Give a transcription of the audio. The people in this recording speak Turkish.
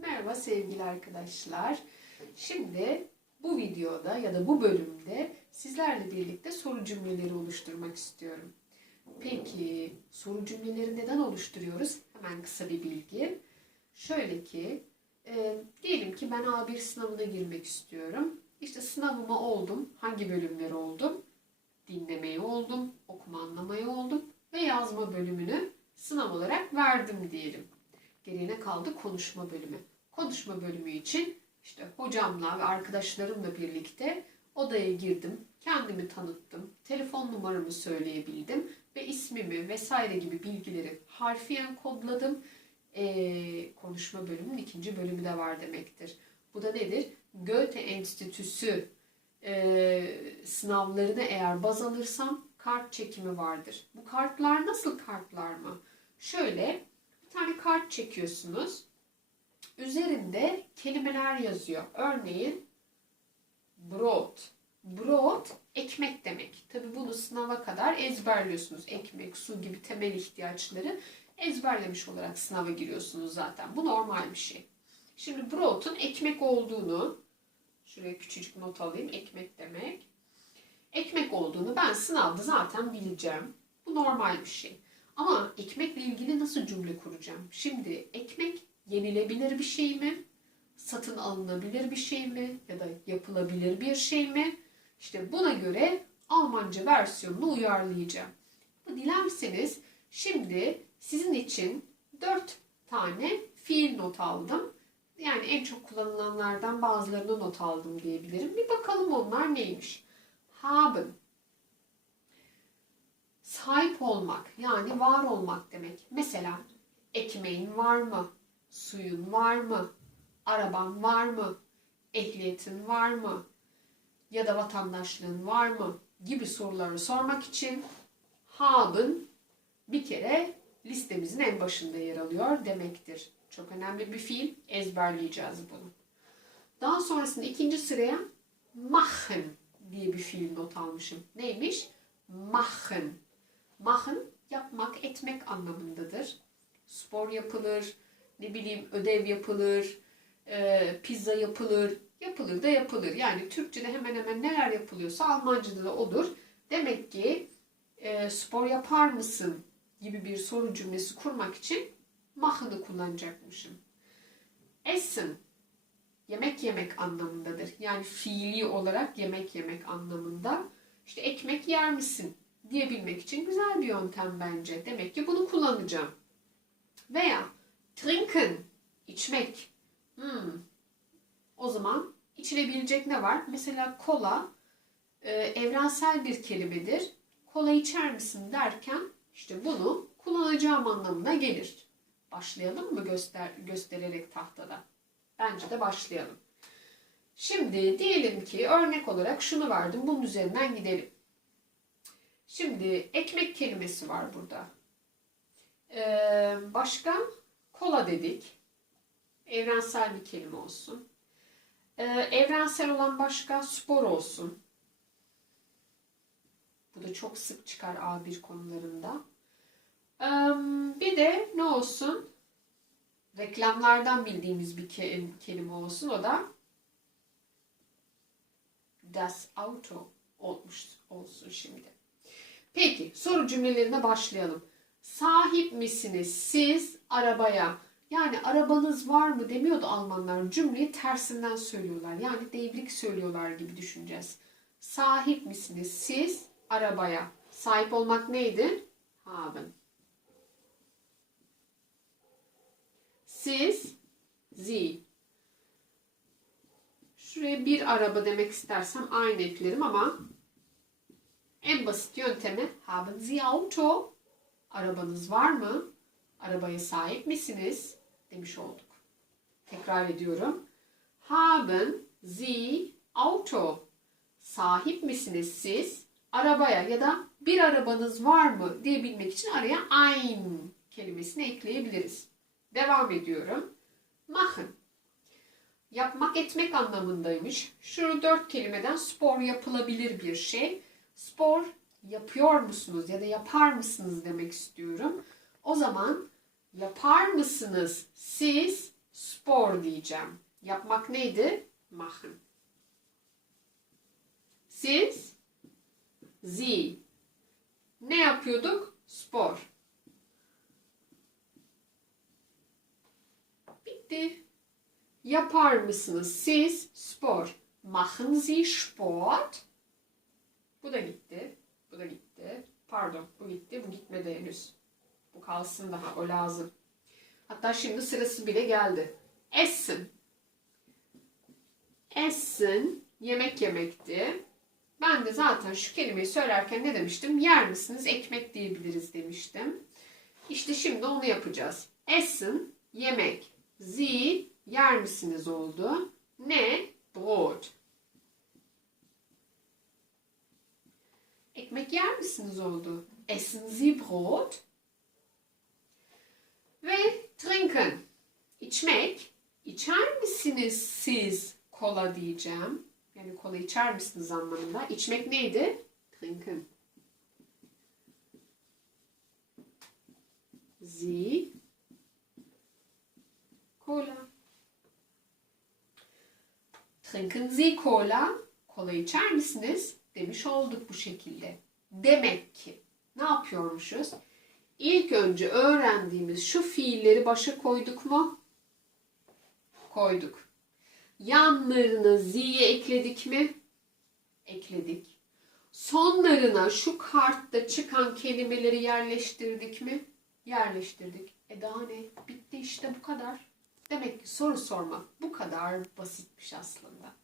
Merhaba sevgili arkadaşlar. Şimdi bu videoda ya da bu bölümde sizlerle birlikte soru cümleleri oluşturmak istiyorum. Peki soru cümleleri neden oluşturuyoruz? Hemen kısa bir bilgi. Şöyle ki, e, diyelim ki ben A1 sınavına girmek istiyorum. İşte sınavıma oldum. Hangi bölümleri oldum? Dinlemeyi oldum, okuma anlamayı oldum ve yazma bölümünü sınav olarak verdim diyelim. Geriye kaldı konuşma bölümü. Konuşma bölümü için işte hocamla ve arkadaşlarımla birlikte odaya girdim. Kendimi tanıttım. Telefon numaramı söyleyebildim. Ve ismimi vesaire gibi bilgileri harfiyen kodladım. Ee, konuşma bölümünün ikinci bölümü de var demektir. Bu da nedir? Goethe Enstitüsü e, sınavlarını eğer baz alırsam kart çekimi vardır. Bu kartlar nasıl kartlar mı? Şöyle bir tane kart çekiyorsunuz. Üzerinde kelimeler yazıyor. Örneğin brot. Brot ekmek demek. Tabi bunu sınava kadar ezberliyorsunuz. Ekmek, su gibi temel ihtiyaçları ezberlemiş olarak sınava giriyorsunuz zaten. Bu normal bir şey. Şimdi brot'un ekmek olduğunu şuraya küçücük not alayım. Ekmek demek. Ekmek olduğunu ben sınavda zaten bileceğim. Bu normal bir şey. Ama ekmekle ilgili nasıl cümle kuracağım? Şimdi ekmek yenilebilir bir şey mi? Satın alınabilir bir şey mi? Ya da yapılabilir bir şey mi? İşte buna göre Almanca versiyonunu uyarlayacağım. Dilerseniz şimdi sizin için dört tane fiil not aldım. Yani en çok kullanılanlardan bazılarını not aldım diyebilirim. Bir bakalım onlar neymiş. Haben. Sahip olmak yani var olmak demek. Mesela ekmeğin var mı? Suyun var mı? Araban var mı? Ehliyetin var mı? Ya da vatandaşlığın var mı? Gibi soruları sormak için haben bir kere listemizin en başında yer alıyor demektir. Çok önemli bir fiil. Ezberleyeceğiz bunu. Daha sonrasında ikinci sıraya machen diye bir fiil not almışım. Neymiş? Machen. Machen yapmak, etmek anlamındadır. Spor yapılır, ne bileyim ödev yapılır, e, pizza yapılır, yapılır da yapılır. Yani Türkçe'de hemen hemen neler yapılıyorsa Almanca'da da odur. Demek ki e, spor yapar mısın gibi bir soru cümlesi kurmak için machen'ı kullanacakmışım. Essen yemek yemek anlamındadır. Yani fiili olarak yemek yemek anlamında. İşte ekmek yer misin diyebilmek için güzel bir yöntem bence. Demek ki bunu kullanacağım. Veya trinken içmek. Hmm. O zaman içilebilecek ne var? Mesela kola e, evrensel bir kelimedir. Kola içer misin derken işte bunu kullanacağım anlamına gelir. Başlayalım mı göster göstererek tahtada? Bence de başlayalım. Şimdi diyelim ki örnek olarak şunu verdim. Bunun üzerinden gidelim. Şimdi ekmek kelimesi var burada. Ee, başka kola dedik. Evrensel bir kelime olsun. Ee, evrensel olan başka spor olsun. Bu da çok sık çıkar A1 konularında. Ee, bir de ne olsun? Reklamlardan bildiğimiz bir kelime olsun. O da das Auto olmuş olsun şimdi. Peki soru cümlelerine başlayalım. Sahip misiniz siz arabaya? Yani arabanız var mı demiyordu Almanlar. Cümleyi tersinden söylüyorlar. Yani devrik söylüyorlar gibi düşüneceğiz. Sahip misiniz siz arabaya? Sahip olmak neydi? Haben. Siz, Sie. Şuraya bir araba demek istersem aynı eklerim ama en basit yöntemi haben Sie Auto? Arabanız var mı? Arabaya sahip misiniz? Demiş olduk. Tekrar ediyorum. Haben Sie Auto? Sahip misiniz siz? Arabaya ya da bir arabanız var mı diyebilmek için araya ein kelimesini ekleyebiliriz. Devam ediyorum. Machen. Yapmak etmek anlamındaymış. Şu dört kelimeden spor yapılabilir bir şey. Spor yapıyor musunuz ya da yapar mısınız demek istiyorum. O zaman yapar mısınız siz spor diyeceğim. Yapmak neydi? Machen. Siz, Sie. Ne yapıyorduk? Spor. Bitti. Yapar mısınız siz spor? Machen Sie Sport? Bu da gitti. Bu da gitti. Pardon bu gitti. Bu gitmedi henüz. Bu kalsın daha. O lazım. Hatta şimdi sırası bile geldi. Essen. Essen yemek yemekti. Ben de zaten şu kelimeyi söylerken ne demiştim? Yer misiniz? Ekmek diyebiliriz demiştim. İşte şimdi onu yapacağız. Essen yemek. Sie yer misiniz oldu. Ne? Brot. Ekmek yer misiniz oldu. Essen Sie Brot? Ve trinken. İçmek. İçer misiniz siz kola diyeceğim. Yani kola içer misiniz anlamında. İçmek neydi? Trinken. Sie Cola. Trinken Sie Cola. Kola içer misiniz? Demiş olduk bu şekilde. Demek ki ne yapıyormuşuz? İlk önce öğrendiğimiz şu fiilleri başa koyduk mu? Koyduk. Yanlarına z'ye ekledik mi? Ekledik. Sonlarına şu kartta çıkan kelimeleri yerleştirdik mi? Yerleştirdik. E daha ne? Bitti işte bu kadar. Demek ki soru sormak bu kadar basitmiş aslında.